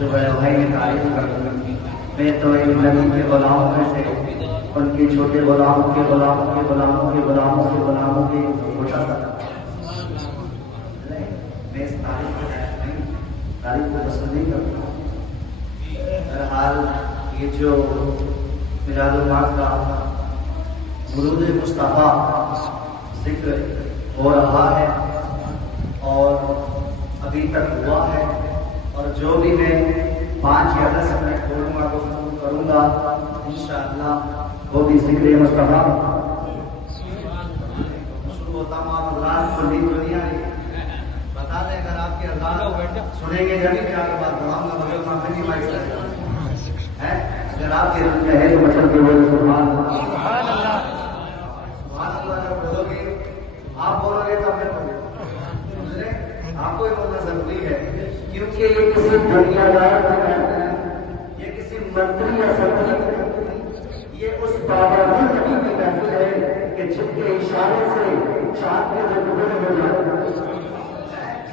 جو بڑے بھائی نے تعریف کر دی، میں تو ایک نبی کے غلاموں میں سے ان کے چھوٹے غلاموں کے غلاموں کے غلاموں کے غلاموں کے غلاموں کے چھوٹا سا میں اس تعریف کو نہیں، تعریف کو پسند نہیں کرتا ہوں۔ بہرحال یہ جو میلاد النبی کا درود مصطفیٰ ذکر ہو رہا ہے اور ابھی تک ہوا ہے، اور جو بھی میں 5 یا 10 منٹ بولوں گا گفتگو کروں گا انشاءاللہ وہ بھی ذکر مصطفیٰ شروع ہوتا ہوں۔ آپ اذان کھلی دنیا بتا دیں، اگر آپ کے اذان سنیں گے جبھی میں آپ کے بات بڑھاؤں گا، مگر معافی نہیں مانگ سکتا ہے۔ اگر آپ کے دل میں ہے تو مطلب کہ وہ سبحان اللہ سبحان اللہ جب بولو گے، آپ بولو گے تب میں بولوں گا، آپ کو یہ بولنا ضروری ہے، کیونکہ یہ کسی دنیا دار کا محفل ہے، یہ کسی منتری یا صدر کی محفل نہیں، یہ اس بابرکت نبی کی محفل ہے کہ جن کے اشارے سے چاند کے ٹکڑے ہو جاتے،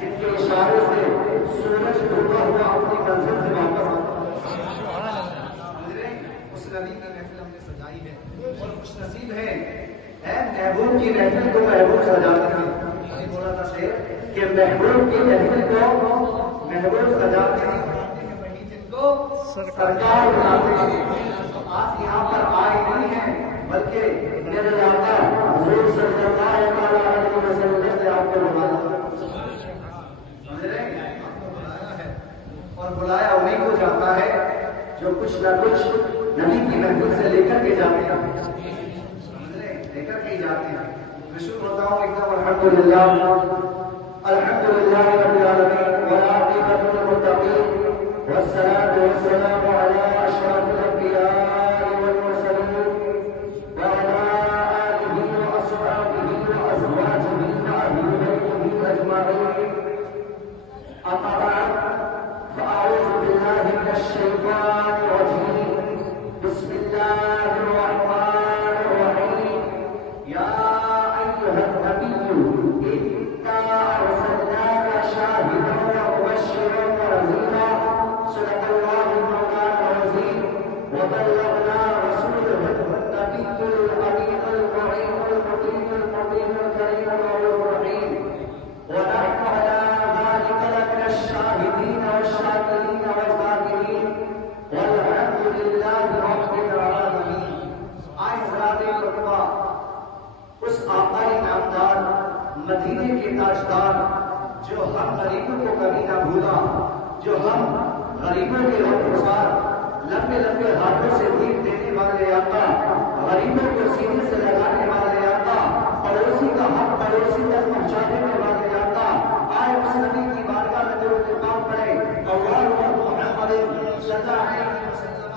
جن کے اشارے سے سورج ڈوبا ہوا اپنی منزل سے واپس آتا۔ اس نبی کی محفل ہم نے سجائی ہے اور خوش نصیب ہے محبوب کی محفل کو محبوب سجاتے ہیں۔ بولا تھا شعر کہ محبوب کی محفل کو محبوب سجاتے ہیں، وہی جن کو سرکار بناتے ہیں۔ آج یہاں پر آئے نہیں ہیں بلکہ میرے آقا حضور صلی اللہ علیہ وسلم نے آپ کو بلایا ہے، اور بلایا انہیں کو جاتا ہے جو کچھ نہ کچھ نبی کی محفل سے لے کر کے جاتے ہیں، لے کر کے جاتے ہیں۔ میں شروع ہوتا ہوں ایک دم الحمدللہ الحمدللہ رب العالمین والعاقبۃ للمتقین والصلاة والسلام علی اشرف الانبیاء والمرسلین وعلی آلہ واصحابہ وازواجہ واہل بیتہ اجمعین، اما بعد فاعوذ باللہ من الشیطان الرجیم، بسم اللہ الرحمن الرحیم، یا ایھا النبی انا ارسلناک شاہدا ومبشرا ونذیرا، صدق اللہ مولانا العظیم، وبلغنا رسولہ النبی الامین المعین المطیع المبین الکریم الرؤوف الرحیم، ونحن علی ذلک لمن الشاہدین والشاکرین والذاکرین والحمد للہ رب العالمین۔ آئے حضرات مرتبہ اس آقا نامدار مدینے کے تاجدار جو ہم غریبوں کو کبھی نہ بھولا، جو ہم غریبوں کے رخسار لمبے لمبے ہاتھوں سے بھیک دینے والے آقا، غریبوں کو سینے سے لگانے والے آقا، پڑوسی کا حق پڑوسی تک پہنچا دینے والے آقا، آئے اس نبی کی بارگاہ میں درود پاک پڑھے، اللہم محمد صلی اللہ علیہ وسلم،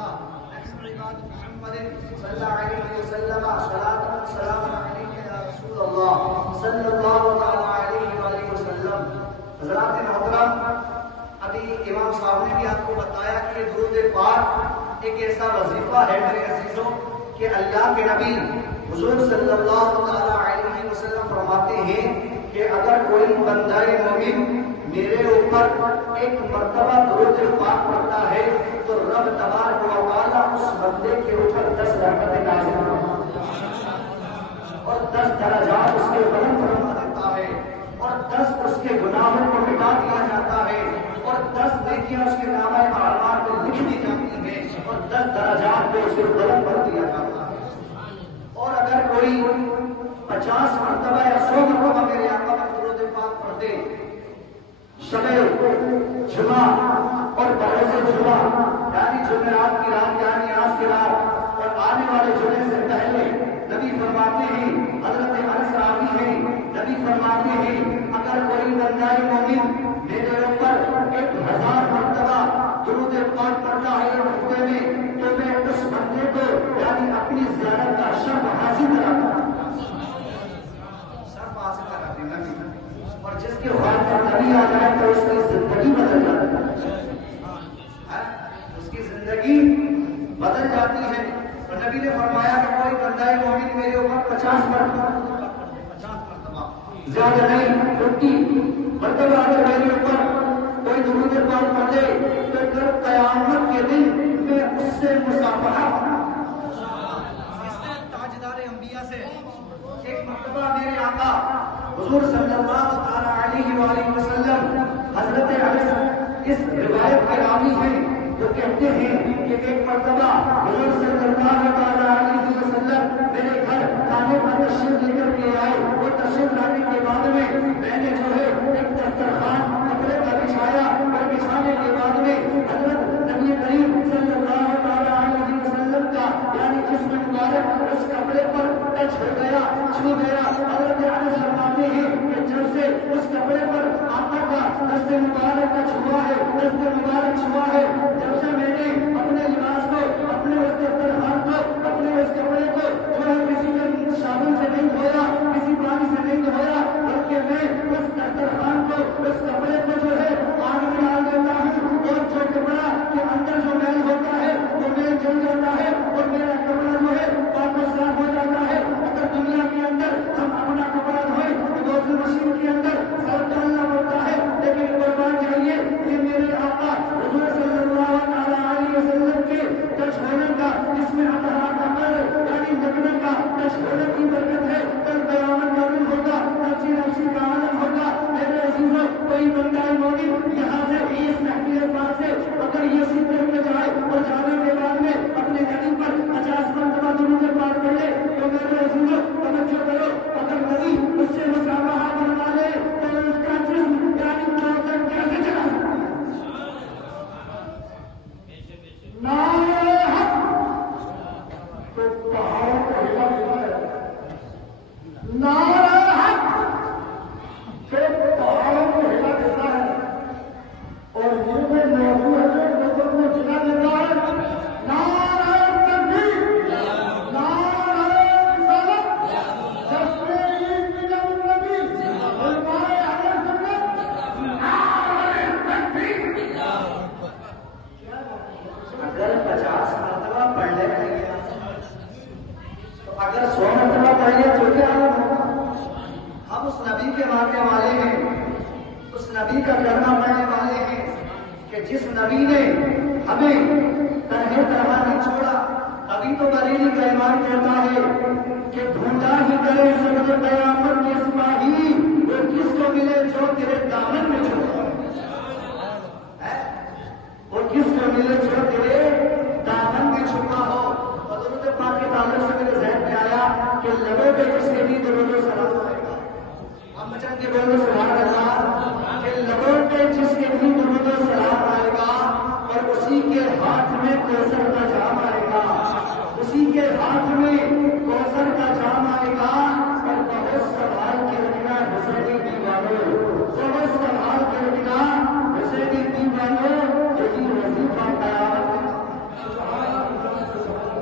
محمد صلی اللہ علیہ وسلم، صلاۃ و سلام علیک یا رسول اللہ صلی اللہ علیہ وآلہ وسلم۔ حضرات محترم، ابھی امام صاحب نے بھی آپ کو بتایا کہ یہ درود پاک ایک ایسا وظیفہ ہے میرے عزیزوں کہ اللہ کے نبی حضور صلی اللہ علیہ وسلم فرماتے ہیں کہ اگر کوئی بندہ مومن میرے اوپر ایک مرتبہ درود پاک پڑھتا ہے تو رب تبارک و تعالیٰ اس بندے کے اوپر 10 رحمتیں نازل فرماتا ہے اور 10 درجات اس کے بلند فرما دیتا ہے اور 10 اس کے گناہوں کو مٹا دیا جاتا ہے اور 10 نیکیاں اس کے نامہ اعمال میں لکھ دی جاتی ہیں اور 10 درجات میں اس کو بلند کر دیا جاتا ہے۔ اور اگر کوئی 50 مرتبہ یا 100 مرتبہ میرے آقا پر درود پاک پڑھتے، شب جمعہ اور بروز جمعہ یعنی جمعرات کی رات یعنی آج کی رات اور آنے والے جمعے سے پہلے، نبی فرماتے ہیں، حضرت انس راوی ہیں، نبی فرماتے ہیں اگر کوئی بندہ مومن میرے اوپر 1000 مرتبہ درود پاک پڑھتا ہے ہفتے میں تو میں اس بندے کو یعنی اپنی زیارت کا شرف حاصل کراتا ہوں، شرف حاصل کراتے ہیں، اور جس کے بعد نبی آ جائے تو اس کی زندگی بدل جاتی ہے، اس کی زندگی بدل جاتی ہے۔ اور نبی نے فرمایا کہ کوئی بندہ مومن میرے اوپر 50 مرتبہ زیادہ نہیں 50 مرتبہ اگر میرے اوپر کوئی درود پاک پڑھ دے تو قیامت کے دن میں اس سے مصافحہ تاجدار انبیاء سے ایک مرتبہ میرے آقا حضور صلی اللہ علیہ وآلہ وسلم حضرت انس اس روایت کے راوی ہیں جو کہتے ہیں کہ ایک مرتبہ حضور صلی اللہ علیہ وسلم میرے گھر کھانے پر تشریف لے کر کے آئے اور تشریف لانے کے بعد میں نے جو ہے ایک دسترخوان کپڑے کا بچھایا اور بچھانے کے بعد میں حضرت نبی کریم صلی اللہ علیہ وسلم کا یعنی جسم مبارک اس کپڑے پر ٹچ ہو گیا چھو گیا حضرت انس فرماتے ہیں کہ جب سے اس کپڑے پر آقا کا دست مبارک کا چھوا ہے دست مبارک چھوا ہے جب سے میں نے اپنے لباس کو اپنے اس دسترخوان کو اپنے اس کپڑے کو جو ہے کسی کے صابن سے نہیں دھویا کسی پانی سے نہیں دھویا بلکہ میں اس دسترخوان کو اس کپڑے کو جو ہے آگ میں ڈال دیتا ہوں اور جو کپڑا کے اندر جو میل ہوتا ہے وہ میل جل جاتا ہے اور میرا کپڑا جو ہے پاک و صاف ہو جاتا ہے اگر دنیا کے اندر ہم اپنا کپڑا دھوئیں تو واشنگ مشین کے اندر سر ڈالنا پڑتا ہے لیکن قربان جائیے یہ میرے آقا حضور صلی اللہ علیہ وسلم کے ٹچ ہونے کا جس میں اطہار کا قدر یعنی لگنے کا ٹچ ہونے کی برکت ہے کل قیامت کا دن ہوگا نفسی نفسی کا عالم ہوگا میرے عزیزوں کوئی بندہ مومن یہاں سے اس مہدی پاک سے اگر یہ سیدھے میں جائے اور جانے کے بعد میں اپنے نبی پر 50 مرتبہ درود پاک پڑھ لے تو میرے عزیزوں توجہ کرو اگر نبی اس سے مصافحہ کروا لے تو اس کا جسم یعنی کوثر کیسے چلا نعرہ حق تو پہاڑوں کو ہلا دیا ہے نعرہ حق تو پہاڑوں کو ہلا دیتا ہے اور دل میں موجود ہے جو لوگوں کو جلا دیتا ہے نعرہ تکبیر نعرہ رسالت جشن عید میلاد النبی علماء اہل سنت نعرہ تکبیر اگر 50 مرتبہ پڑھ لے تو اگر 100 مرتبہ پڑھ لے تو کیا ہوگا ہم اس نبی کے ماننے والے ہیں اس نبی کا کلمہ پڑھنے والے ہیں کہ جس نبی نے ہمیں تنہے تنہا نہیں چھوڑا ابھی تو بریلی کا ایمان کہتا ہے کہ ڈھونڈا ہی کرے سب قیامت کے سپاہی وہ کس کو ملے جو تیرے دامن میں چھپا ہے وہ کس کو ملے جو تیرے دامن میں چھپا ہو حضرت پاک کے تعلق سے میرے ذہن میں آیا کہ لبوں پہ جس کے بھی درود و سلام آئے گا ہم بچن کے بولو سبحان اللہ کہ لبوں پہ جس کے بھی درود و سلام آئے گا اور اسی کے ہاتھ میں کوثر کا جام آئے گا اسی کے ہاتھ میں کوثر کا جام آئے گا اور بہت سوال کے رکھنا حسینی دیوانوں بہت سوال کے رکھنا حسینی دیوانوں یہی وظیفہ قیامت میں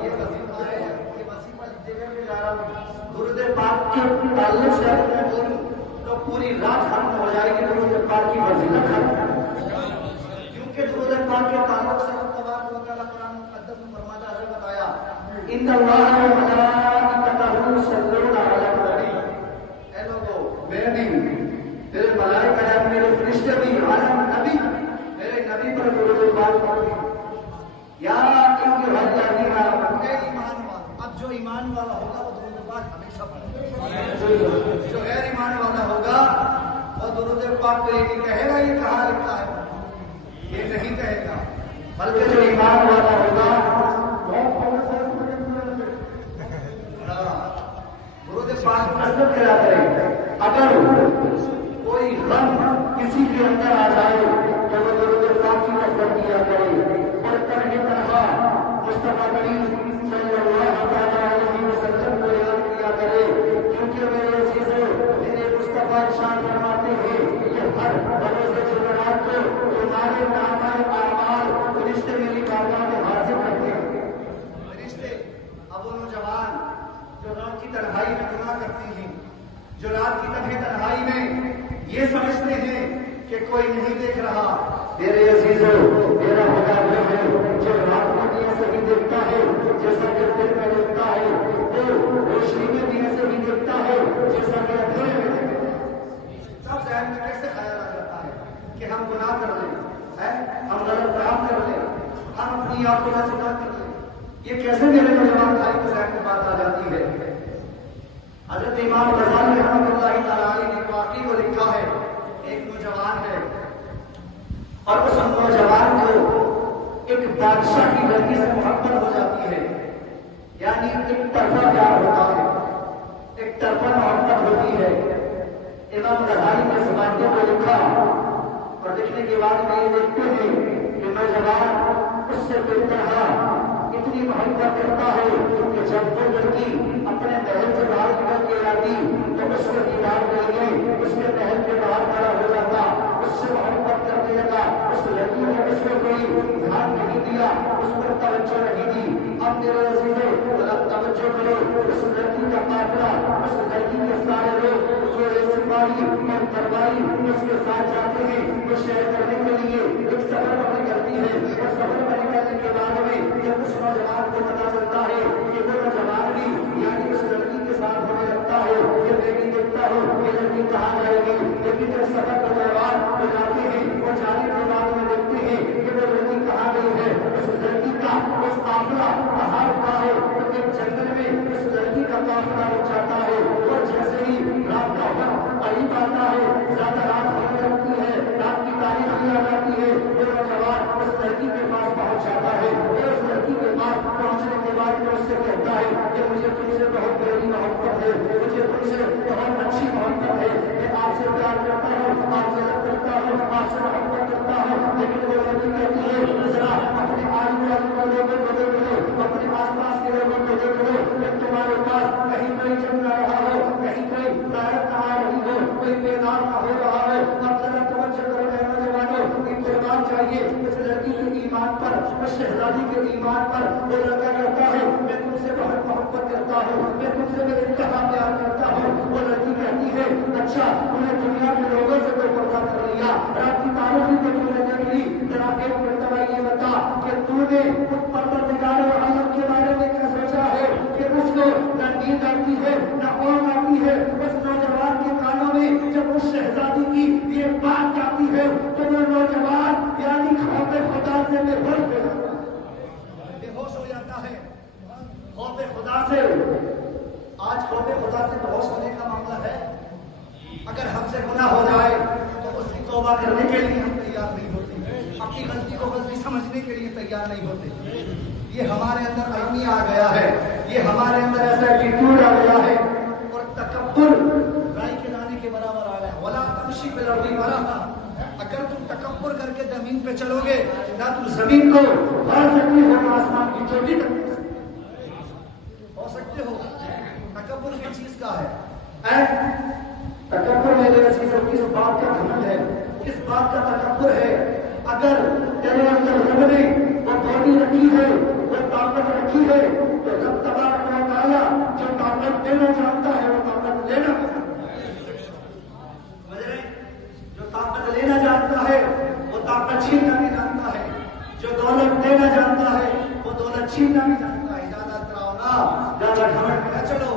یہ وظیفہ ہے یہ وظیفہ جگہ میں جا رہا ہوں درود پاک کے تعلق سے اگر میں بولوں تو پوری رات ختم ہو جائے گی درود پاک کی فضیلت ختم کیونکہ درود پاک کے تعلق سے تبارک و تعالی قرآن مقدس میں فرماتا ہے بتایا ان اللہ و ملائکتہ یصلون علی النبی اے لوگوں میں بھی میرے ملائکہ ہیں میرے فرشتے بھی علی النبی میرے نبی پر درود پاک پڑھتے ہیں یا ایھا الذین آمنوا اے ایمان والو اب جو ایمان والا ہوگا وہ درود پاک ہمیشہ پڑھے جو غیر ایمان والا ہوگا وہ درود پاک کہے گا یہ کہاں لکھا ہے یہ نہیں کہے گا بلکہ جو ایمان والا ہوگا درود پاک حضرت کیا کرے اگر کوئی غم کسی کے اندر آ جائے تو وہ درود پاک کی نفرت کیا کرے اور تنہے تنہا مصطفیٰ کریم صلی اللہ علیہ وسلم کو یاد کیا کرے کیونکہ میرے عزیزوں میرے مصطفیٰ ارشاد فرماتے ہیں کہ ہر بروز جمعرات کو تمہارے نامہ اعمال فرشتے میری بارگاہ میں حاضر کرتے ہیں فرشتے اب وہ نوجوان جو رات کی تنہائی میں گناہ کرتے ہیں جو رات کی تنہائی میں یہ سمجھتے ہیں کہ کوئی نہیں دیکھ رہا میرے عزیزوں میرا خدا وہ ہے جو رات میں بھی ایسے بھی دیکھتا ہے جیسا کہ دن میں دیکھتا ہے وہ روشنی میں بھی ایسے بھی دیکھتا ہے جیسا کہ اندھیرے میں دیکھتا ہے سب ذہن میں کیسے خیال آ جاتا ہے کہ ہم گناہ کر لیں ہم غلط کام کر لیں بات کو ایسے بات کر لیں. یہ کیسے میرے نوجوان بھائی کو ذہن میں بات آ جاتی ہے؟ حضرت امام غزالی رحمۃ اللہ تعالیٰ علیہ نے واقعی کو لکھا ہے. ایک نوجوان ہے اور اس نوجوان کو ایک بادشاہ کی لڑکی سے محبت ہو جاتی ہے. یعنی ایک طرفہ پیار ہوتا ہے, ایک طرفہ محبت ہوتی ہے. امام غزالی نے اس واقعے کو لکھا اور لکھنے کے بعد میں یہ دیکھتے ہیں کہ نوجوان اس سے کوئی طرح اتنی محبت کرتا ہے کہ جب وہ لڑکی اپنے محل سے باہر نکل کے آتی تو اس کو دیوار کے لیے اس کے محل کے باہر کھڑا ہو جاتا, اس سے محبت کرنے لگا. اس لڑکی نے اس کو کوئی دھیان نہیں دیا, اس پر توجہ نہیں دی. اب میرے عزیزوں ذرا توجہ کرو, اس لڑکی کا قافلہ, اس لڑکی کے سارے لوگ جو سپاہی اور درباری اس کے ساتھ جاتے ہیں وہ شہر کرنے کے لیے ایک سفر پر نکلتی ہے. اور سفر پر نکلنے کے بعد میں جب اس نوجوان کو پتا چلتا ہے کہ وہ نوجوان بھی یعنی اس لڑکی کے ساتھ ہونے لگتا ہے, یہ میں بھی دیکھتا ہوں یہ لڑکی کہاں جائے گی. لیکن جب سفر کا تہوار ہو جاتے ہیں اور جانے کے بعد میں دیکھتے ہیں کہ وہ لڑکی کہاں گئی ہے. اس لڑکی کا اس قافلہ کہاں رکا ہے, ایک جنگل میں اس لڑکی کا قافلہ رک جاتا ہے. اور جیسے ہی رات کا وقت قریب آتا ہے, زیادہ رات ہونے لگتی ہے, رات کی تاریخی آ جاتی ہے, وہ نوجوان اس لڑکی کے پاس پہنچ جاتا ہے. اور اس لڑکی کے پاس پہنچنے کے بعد وہ اس سے کہتا ہے کہ مجھے تم سے بہت گہری محبت ہے, مجھے تم سے بہت اچھی محبت ہے, میں آپ سے پیار کرتا ہوں, آپ سے لگ کرتا ہوں, آپ سے محبت کرتا ہوں. لیکن وہ لڑکی کہتی ہے ذرا اپنے آجو باجو کے لوگوں کو دیکھ لو, اپنے آس پاس کے لوگوں کو دیکھ لو کہ تمہارے پاس کہیں کوئی جنگ نہ رہا ہو, کہیں کوئی طاقت نہ آ رہی ہو, کوئی میدان نہ ہو رہا ہو. اب ذرا توجہ کرو میرے نوجوانوں, انتظام چاہیے. اس لڑکی کے ایمان پر, اس شہزادی کے ایمان پر وہ لڑکا کہتا ہے میں تم سے بہت محبت کرتا ہوں, میں تم سے بے انتہا پیار کرتا ہوں. وہ لڑکی کہتی ہے اچھا تم نے دنیا کے لوگوں سے تو پردہ کر لیا, رات کی تاریخی کو تم نے دیکھ لی, ذرا ایک مرتبہ یہ بتا کہ تم نے اس پروردگار عالم کے بارے میں کیا سوچا ہے کہ اس کو نہ نیند آتی ہے نہ اونگ آتی ہے. اس نوجوان کے کانوں میں جب اس شہزادی کی یہ بات جاتی ہے تو وہ نوجوان یعنی خوف خدا سے بے ہوش ہو جاتا ہے. خوف خدا سے, آج خوف خدا سے بے ہوش ہونے کا معاملہ ہے. اگر ہم سے گناہ ہو جائے تو اس کی توبہ کرنے کے لیے ہم تیار نہیں ہوتے, اپنی غلطی کو غلطی سمجھنے کے لیے تیار نہیں ہوتے. یہ ہمارے اندر اہمی آ گیا ہے, یہ ہمارے اندر ایسا ایٹیٹیوڈ آ گیا ہے اور تکبر گائے کے دانے کے برابر آ گیا. ولا تمشی فی الارض مرحا, اگر تم تکبر کر کے زمین پہ چلو گے نہ تم زمین کو بڑھ سکتے ہو نہ آسمان کی چوٹی تک ہو سکتے ہو. تکبر کس چیز کا ہے؟ تکبر میرے عزیزوں کس بات کا گھمنڈ ہے, کس بات کا تکبر ہے؟ اگر تیرے اندر رب نے وہ باڈی رکھی ہے, وہ طاقت رکھی ہے, تو رب تبارک و تعالیٰ جو طاقت دینا چاہتا ہے وہ طاقت لینا سمجھ رہے, جو طاقت لینا جانتا ہے وہ طاقت چھیننا بھی جانتا ہے, جو دولت دینا جانتا ہے وہ دولت چھیننا بھی جانتا ہے. زیادہ تراؤنا, زیادہ گھمنڈ میں نہ چلو.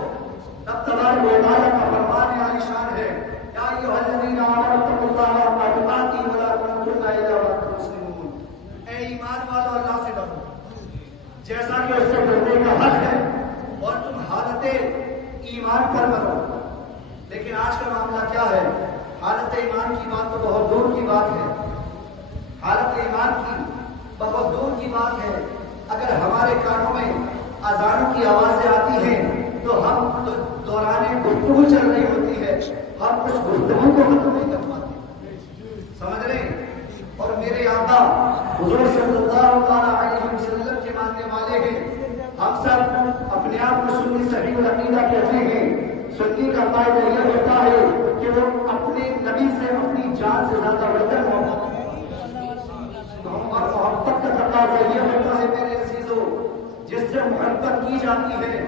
رب تبارک و تعالیٰ کا فرمان عالیشان ہے یا ایھا الذین آمنوا اتقوا اللہ حق تقاته ولا تموتن الا وانتم مسلمون. اے ایمان والو اللہ سے ڈرو جیسا کہ اس سے ڈرنے کا حق ہے, اور تم حالت ایمان پر مرو. لیکن آج کا معاملہ کیا ہے؟ حالت ایمان کی بات تو بہت دور کی بات ہے, حالت ایمان کی بہت دور کی بات ہے. اگر ہمارے کانوں میں اذان کی آوازیں آتی ہیں تو ہم دوران گفتگو چل رہی ہوتی ہے, ہم اس گفتگو کو ختم نہیں کر پاتے, سمجھ رہے. اور میرے آقا حضور صلی اللہ علیہ وسلم کے ماننے والے ہیں. ہم سب اپنے آپ کو سنی صحیح العقیدہ کہتے ہیں. سنی کا قاعدہ یہ ہوتا ہے کہ وہ اپنے نبی سے اپنی جان سے زیادہ بڑھ کر محبت کا تقاضا یہ ہوتا ہے میرے عزیزوں, جس سے محبت کی جاتی ہے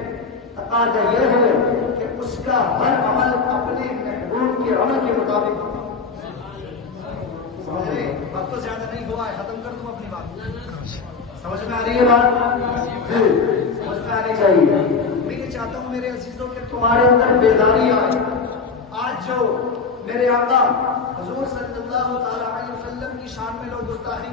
تقاضا یہ ہے کہ اس کا ہر عمل اپنے محبوب کے عمل کے مطابق ہو. سمجھ رہے, اب تو زیادہ نہیں ہوا ہے, ختم کر دوں اپنی بات. سمجھ میں آ رہی ہے بات؟ سمجھ میں آنی چاہیے. میں یہ چاہتا ہوں میرے عزیزوں کہ تمہارے اندر بیداری آئے. آج جو میرے آقا حضور صلی اللہ علیہ وسلم کی شان میں لوگ گستاخی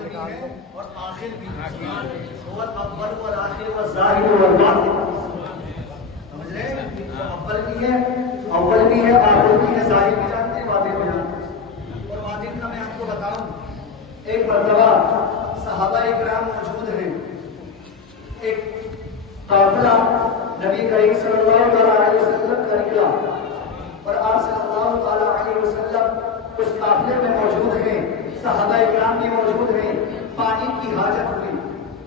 اول بھی ہے اور آخر بھی ہے. هو الاول والآخر والظاہر والباطن. سمجھ رہے ہیں؟ اول بھی ہے آخر بھی ہے, ظاہر بھی جانتے ہیں, باطن بھی جانتے ہیں. اور باطن کا میں آپ کو بتاؤں, ایک مرتبہ صحابہ اکرام موجود ہیں, ایک قافلہ نبی کریم صلی اللہ علیہ وسلم کا نکلا اور آپ صلی اللہ علیہ وسلم اس قافلے میں موجود ہیں, صحابہ اکرام بھی موجود ہیں. پانی کی حاجت ہوئی,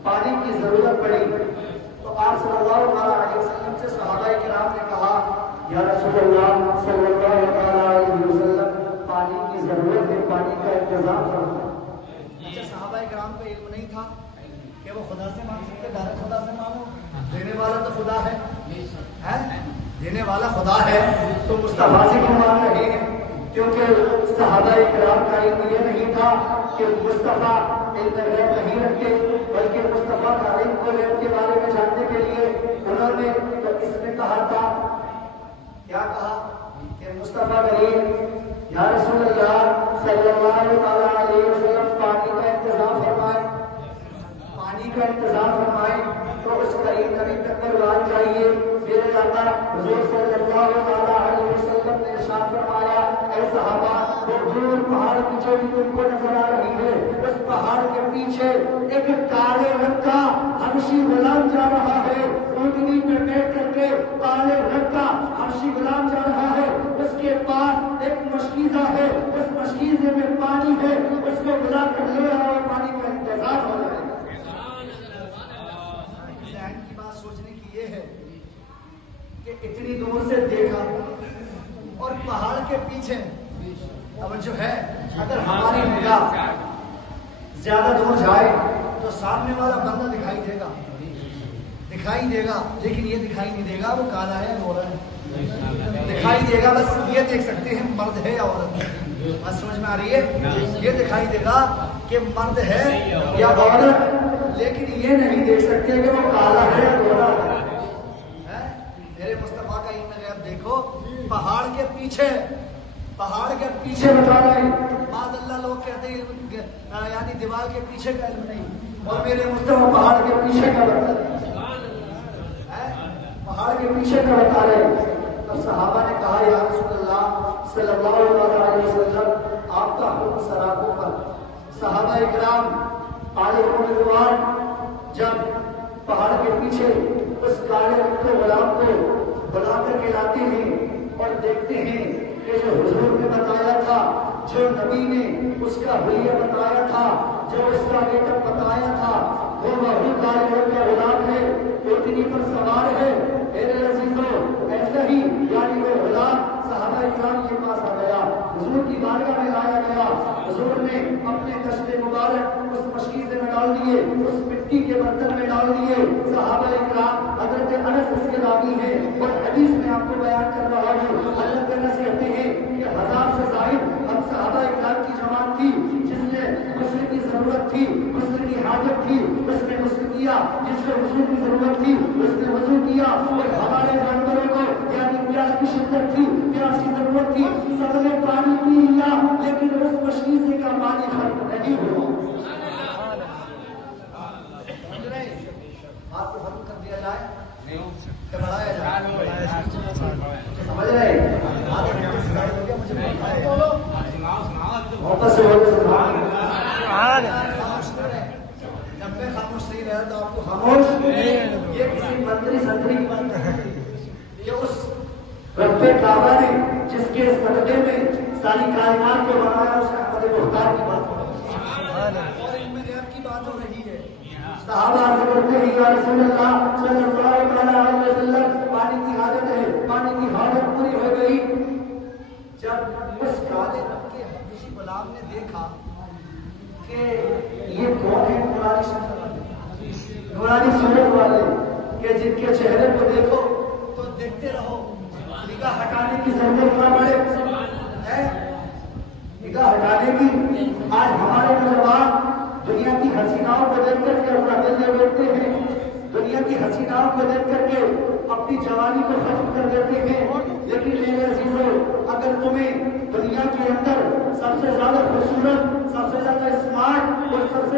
پانی کی ضرورت پڑی, تو آپ صلی اللہ علیہ وسلم سے صحابہ اکرام نے کہا یا رسول اللہ صلی اللہ علیہ وسلم پانی کی ضرورت ہے, پانی کا انتظام فرمائیں. اچھا, صحابہ اکرام کو علم نہیں تھا کہ وہ خدا سے مانگ سکتے, ڈائریکٹ خدا سے مانگو, دینے والا تو خدا ہے, دینے والا خدا ہے, تو مصطفیٰ سے کیوں مانگ رہے ہیں؟ کیونکہ صحابہ اکرام کا علم یہ نہیں تھا کہ مصطفیٰ علم غیب نہیں رکھتے, بلکہ مصطفیٰ کا علم کو غیب کے بارے میں جاننے کے لیے انہوں نے تو اس میں کہا تھا, کیا کہا کہ مصطفیٰ کریم یا رسول اللہ صلی اللہ علیہ وسلم پانی کا انتظام فرمائیں, پانی کا انتظام فرمائیں. تو اس کریم نبی تک پر بات چاہیے. میرے آقا حضور صلی اللہ علیہ وسلم نے ارشاد فرمایا, اے صحابہ وہ دور پہاڑ کی چوٹی تم کو نظر آ رہی ہے, اس پہاڑ کے پیچھے ایک کالے رنگ کا حبشی غلام جا رہا ہے, اونٹنی پہ بیٹھ کر کے کالے رنگ کا حبشی غلام جا رہا ہے. اس کے پاس ایک مشکیزہ ہے, اس مشکیزے میں پانی ہے, اس کو بلا کر لے آؤ, پانی کا انتظار ہو رہا ہے. سوچنے کی یہ ہے کہ اتنی دور سے دیکھا اور پہاڑ کے پیچھے توجہ ہے, اگر ہماری نگاہ زیادہ دور جائے تو سامنے والا بندہ دکھائی دے گا, لیکن یہ دکھائی نہیں دے گا وہ کالا ہے یا گورا ہے, دکھائی دے گا بس یہ دیکھ سکتے ہیں مرد ہے یا عورت ہے. بس سمجھ میں آ رہی ہے, یہ دکھائی دے گا کہ مرد ہے یا عورت, لیکن یہ نہیں دیکھ سکتے کہ وہ کالا ہے یا گورا ہے. میرے مصطفیٰ کا علم غیب دیکھو, پہاڑ کے پیچھے بتا رہے ہیں. بعض اللہ لوگ کہتے ہیں یعنی دیوار کے پیچھے کا علم نہیں, اور میرے مصطفیٰ پہاڑ کے پیچھے کا بتا رہے ہیں, پہاڑ کے پیچھے کا بتا رہے ہیں. اب صحابہ نے کہا یا رسول اللہ صلی اللہ علیہ وسلم آپ کا حکم سراغوں پر. صحابہ اکرام علیہ رضوان جب پہاڑ کے پیچھے اس کالے رنگ کے غلام کو بلا کر کے لاتے ہیں اور دیکھتے ہیں کہ جو حضور نے بتایا تھا, جو نبی نے اس کا حلیہ بتایا تھا, جو اس کا گیٹ اپ بتایا تھا, وہ وہی کالے رنگ کا غلام ہے, اونٹنی پر سوار ہے. میرے عزیزوں ایسا ہی یعنی وہ غلام صحابہ اکرام کے پاس آ گیا, حضور کی بارگاہ میں لایا گیا. حضور نے اپنے دشت مبارک اس مشکیزے میں ڈال دیے, اس مٹی کے برتن میں ڈال دیے. صحابہ اکرام حضرت انس اس کے راوی ہیں اور حدیث میں آپ کو بیان کر رہا ہوں. حضرت انس کہتے ہیں کہ 1000 سے زائد ہم صحابہ اکرام کی جماعت تھی جس نے غسل کی ضرورت تھی, غسل کی حاجت تھی, اس نے غسل کیا. جس کو غسل کی ضرورت تھی اس نے وضو کیا. اور ہمارے جانوروں کو یعنی پیاس کی شدت تھی, پیاس کی ضرورت تھی, سب نے پانی پی لیا, لیکن اس مشکیزے کا پانی ختم نہیں ہوا. آپ کو ختم کر دیا جائے کہ بڑھایا جائے, سمجھ رہے ہیں؟ واپس سے جب میں خاموش نہیں رہا تو آپ کو خاموش, یہ کسی منتری سنتری کی بات نہیں, یہ اس رب کعبہ نے جس کے صدقے میں ساری کائنات کو بنایا اس احمد مختار کی بات اور علم غیب کی بات ہو رہی ہے. صحابہ عرض کرتے ہیں یا رسول اللہ صلی اللہ علیہ وسلم پانی کی حاجت ہے, پانی کی حاجت پوری ہو گئی. جب اس کالے رنگ کے حبشی غلام نے دیکھا کہ یہ کون ہے, نورانی صورت والے کہ جن کے چہرے کو دیکھو تو دیکھتے رہو, نگاہ ہٹانے کی ضرورت نہ پڑے, نگاہ ہٹانے کی. آج ہمارے نوجوان دنیا کی حسیناؤں کو دیکھ کر کے اپنا دل لے بیٹھتے ہیں, دنیا کی حسیناؤں کو دیکھ کر کے اپنی جوانی کو ختم کر دیتے ہیں. لیکن میرے عزیزوں اگر تمہیں دنیا کے اندر سب سے زیادہ خوبصورت, سب سے زیادہ اسمارٹ اور سب سے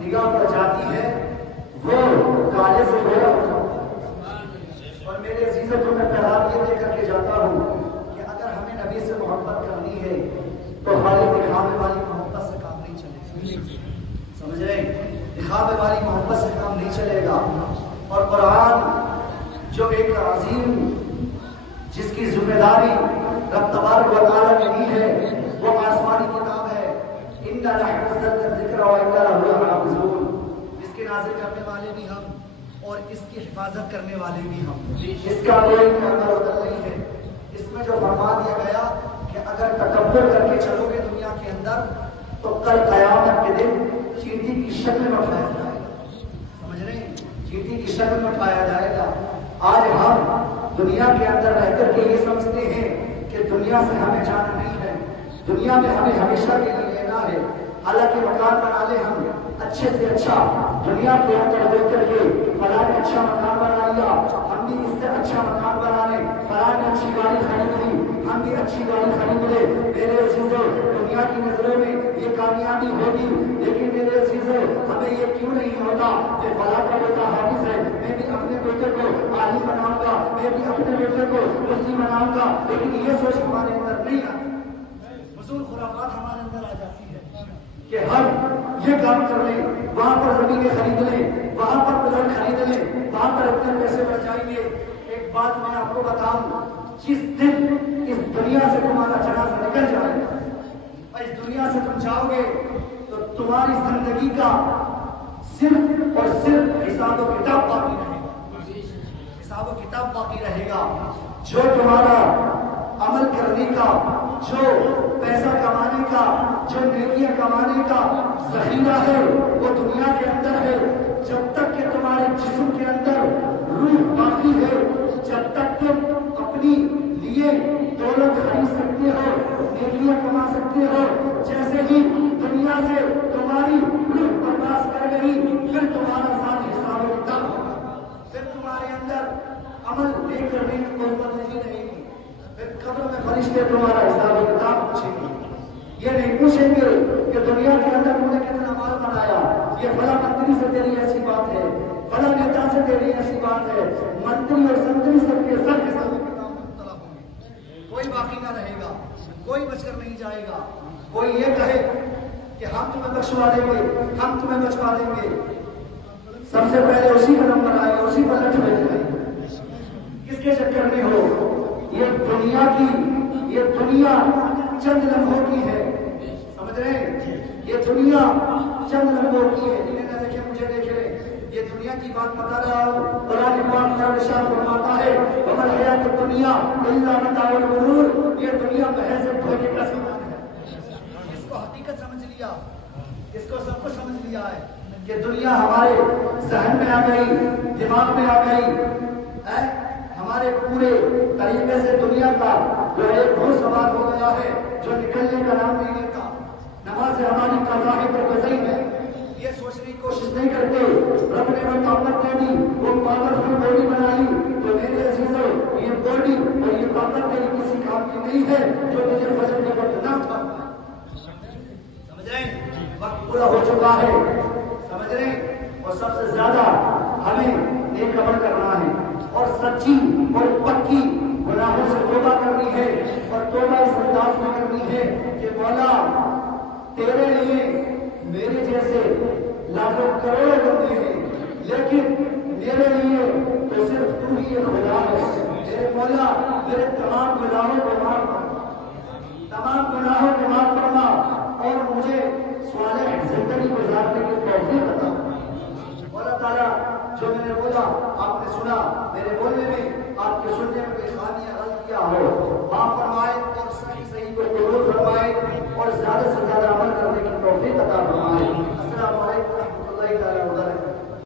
نگاہ پر جاتی ہے وہ کالے سے گورا ہوتا ہے۔ اور میرے عزیزوں کو میں پیغام یہ دے کر کے جاتا ہوں کہ اگر ہمیں نبی سے محبت کرنی ہے تو خالی دکھاوے والی محبت سے کام نہیں چلے گا، سمجھ رہے ہیں؟ دکھاوے والی محبت سے کام نہیں چلے گا۔ اور قرآن جو ایک عظیم جس کی ذمہ داری رب تبارک و تعالیٰ نے دی ہے وہ آسمانی کتاب ہے، اِنَّا نَحْنُ نَزَّلْنَا الذِّكْرَ وَإِنَّا لَهُ لَحَافِظُونَ، اس کے نازل کرنے والے بھی ہم اور اس کی حفاظت کرنے والے بھی ہم، اس کا کوئی اندر ادھر نہیں ہے۔ اس میں جو فرما دیا گیا کہ اگر تکبر کر کے چلو گے دنیا کے اندر تو کل قیامت کے دن چینٹی کی شکل میں اٹھایا جائے گا، سمجھ رہے ہیں؟ چینٹی کی شکل میں اٹھایا جائے گا۔ آج ہم دنیا کے اندر رہ کر کے یہ سمجھتے ہیں کہ دنیا سے ہمیں جانا نہیں ہے، دنیا میں ہمیں ہمیشہ کے لیے لینا ہے۔ حالانکہ مکان بنا لے ہم اچھے سے اچھا، دنیا کے اندر دیکھ کر کے فلاں نے اچھا مکان بنا لیا، ہم بھی اس سے اچھا مکان بنا لیں، فلاں نے اچھی گاڑی خرید لی، ہم بھی اچھی گاڑی خرید لیں۔ میرے عزیزوں، دنیا کی نظروں میں یہ کامیابی ہوگی، لیکن میرے عزیزوں ہمیں یہ کیوں نہیں ہوتا کہ فلاں کا بیٹا حافظ ہے، میں بھی اپنے بیٹے کو عالم بناؤں گا، میں بھی اپنے بیٹے کو مفتی بناؤں گا، لیکن یہ سوچ ہمارے اندر نہیں آتی۔ فضول خرافات ہمارے اندر آ جاتی ہے کہ ہم یہ کام کر لیں، وہاں پر زمینیں خرید لیں، وہاں پر پلاٹ خرید لیں، وہاں پر اتنے پیسے بڑھ جائیں گے۔ ایک بات میں آپ کو بتاؤں، جس دن اس دنیا سے تمہارا جنازہ نکل جائے گا اور اس دنیا سے تم جاؤ گے تو تمہاری زندگی کا صرف اور صرف حساب و کتاب باقی رہے گا، حساب و کتاب باقی رہے گا۔ جو تمہارا عمل کرنے کا، جو پیسہ کمانے کا، جو نیکیاں کمانے کا ذخیرہ ہے وہ دنیا کے اندر ہے۔ جب تک کہ تمہارے جسم کے اندر روح باقی ہے، جب تک تم اپنی لیے دولت خرید سکتے ہو، نیکیاں کما سکتے ہو، جیسے ہی دنیا سے تمہاری روح برداشت کر گئی پھر تمہارا ساتھ حساب و کتاب ہوگا، پھر تمہارے اندر عمل دیکھ کرنے کی قوت نہیں رہے گی، پھر قبر میں فرشتے تمہارا حساب و کتاب پوچھیں گے۔ یہ نہیں پوچھیں گے کہ دنیا کے اندر تم نے کتنا مال بنایا، یہ فلاں منتری سے تیری ایسی بات ہے، فلاں نیتا سے تیری ایسی بات ہے۔ منتری اور سنتری سب کے سب حساب و کتاب میں مبتلا ہوں گے، کوئی باقی نہ رہے گا، کوئی بچ کر نہیں جائے گا۔ کوئی یہ کہے کہ ہم تمہیں بخشوا دیں گے، ہم تمہیں بچوا دیں گے، سب سے پہلے اسی کا نمبر آئے، اسی پر لٹ بھیج دیں گے۔ کس کے چکر میں ہو؟ یہ دنیا کی، یہ دنیا چند لمحوں کی ہے، سمجھ رہے ہیں؟ یہ دنیا چند لمحوں کی ہے، جنہیں نہ دیکھے مجھے دیکھے، یہ دنیا کی بات بتا رہا ہوں۔ قرآن پاک میں ارشاد فرماتا ہے وَمَا الْحَيَاةُ الدُّنْيَا إِلَّا مَتَاعُ الْغُرُورِ، یہ دنیا محض ایک دھوکے کا سامان ہے۔ اس کو حقیقت سمجھ لیا، اس کو سب کو سمجھ لیا ہے کہ دنیا ہمارے ذہن میں آ گئی، دماغ میں آ گئی، ہمارے پورے طریقے سے دنیا کا جو ایک بھور سوار ہو گیا ہے جو نکلنے کا نام نہیں لیتا۔ نماز ہماری قضا ہے تو قضائی ہے، یہ سوچنے کی کوشش نہیں کرتے رب نے وہ طاقت دے دی، وہ پاورفل باڈی بنائی، تو میرے عزیزوں یہ باڈی اور یہ طاقت تیری کسی کام کی نہیں ہے جو تجھے فجر کے وقت نہ اٹھا پائے۔ سمجھ رہے ہیں؟ وقت پورا ہو چکا ہے، سمجھ رہے ہیں؟ اور سب سے زیادہ ہمیں نیک عمل کرنا ہے اور سچی اور پکی گناہوں سے توبہ کرنی ہے، اور توبہ اس انداز میں کرنی ہے کہ مولا تیرے لیے میرے جیسے لاکھوں کروڑوں بندے ہیں، لیکن میرے لیے تو صرف تو ہی ایک خدا ہے۔ میرے مولا میرے تمام گناہوں کو معاف فرما، تمام گناہوں کو معاف فرما اور مجھے صالح زندگی گزارنے کی توفیق عطا فرما۔ اللہ تعالیٰ جو میں نے بولا آپ نے سنا، میرے بولنے میں آپ کے سننے میں کوئی خامیاں غلط کیا ہو معاف